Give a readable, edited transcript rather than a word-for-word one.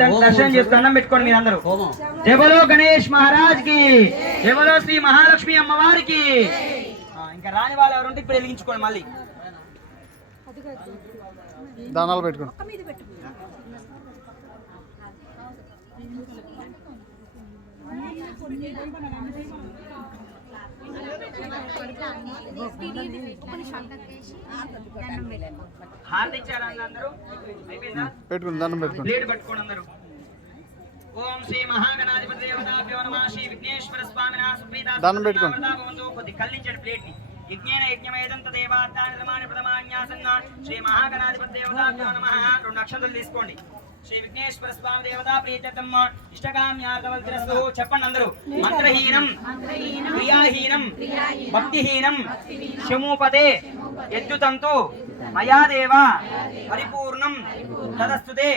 దర్శనం చేసుకుని అన్నం పెట్టుకోండి మీరు అందరూ. జై బోలో గణేష్ మహారాజ్ కి, జై బోలో శ్రీ మహాలక్ష్మి అమ్మవారికి. ఇంకా రాని వాళ్ళు ఎవరుంటే ఇప్పుడు వెలిగించుకోండి. మళ్ళీ దానాలు పెట్టుకోండి. పెట్టుకుని దండం పెట్టుకోండి. ఓం శ్రీ మహాగణాధిపతి దేవతాభ్యో నమః. శ్రీ విఘ్నేశ్వర స్వామినా సుప్రీత దండం పెట్టుకోండి. కొద్ది కల్లించండి ప్లేట్ ని. యజ్ఞేన యజ్ఞమేదంత దేవాత్తాని ప్రమాణి ప్రథమాన్యాసన్న. శ్రీ మహాగణాధిపతి దేవతాభ్యో నమః. 2 అక్షంతలు తీసుకోండి. శ్రీ విఘ్నేశ్వర స్వామి దేవతా ప్రీత్యర్థం ఇష్టకామ్యార్థవల్తిరస్తు. చెప్పండి అందరూ. మంత్రహీనం క్రియాహీనం భక్తిహీనం శమూపతే యద్యుతంతు మయా దేవ పరిపూర్ణం తదస్తుతే.